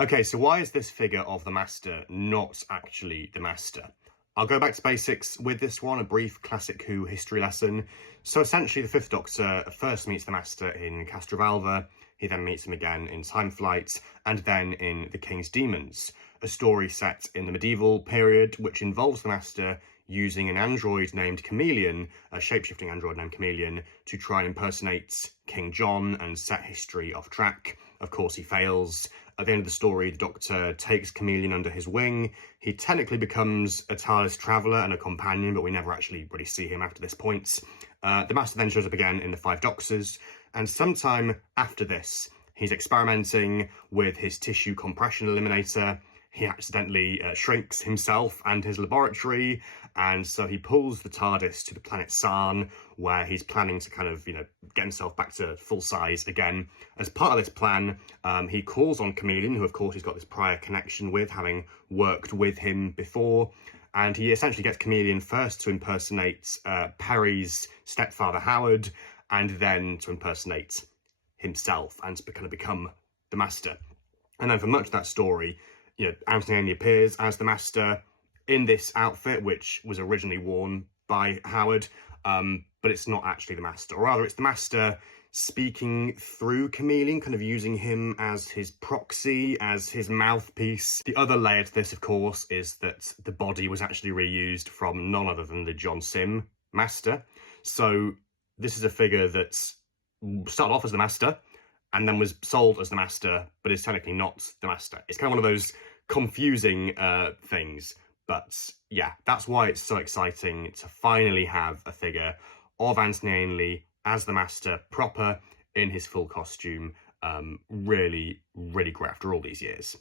Okay, so why is this figure of the Master not actually the Master? I'll go back to basics with this one, a brief classic Who history lesson. So essentially, the Fifth Doctor first meets the Master in Castrovalva, he then meets him again in Time Flight, and then in The King's Demons, a story set in the medieval period which involves the Master using an android named Chameleon, a shape-shifting android named Chameleon, to try and impersonate King John and set history off track. Of course, he fails. At the end of the story, the Doctor takes Chameleon under his wing. He technically becomes a TARDIS traveller and a companion, but we never actually really see him after this point. The Master then shows up again in the Five Doctors, and sometime after this, he's experimenting with his tissue compression eliminator. He accidentally shrinks himself and his laboratory, and so he pulls the TARDIS to the planet Sarn, where he's planning to kind of, get himself back to full size again. As part of this plan, he calls on Chameleon, who of course he's got this prior connection with, having worked with him before, and he essentially gets Chameleon first to impersonate Perry's stepfather Howard, and then to impersonate himself and to kind of become the Master. And then for much of that story, Anthony Ainley appears as the Master in this outfit, which was originally worn by Howard, but it's not actually the Master. Or rather, it's the Master speaking through Chameleon, kind of using him as his proxy, as his mouthpiece. The other layer to this, of course, is that the body was actually reused from none other than the John Sim Master. So this is a figure that's started off as the Master, and then was sold as the Master, but is technically not the Master. It's kind of one of those confusing things, but yeah, that's why it's so exciting to finally have a figure of Anthony Ainley as the Master, proper, in his full costume. Really, really great after all these years.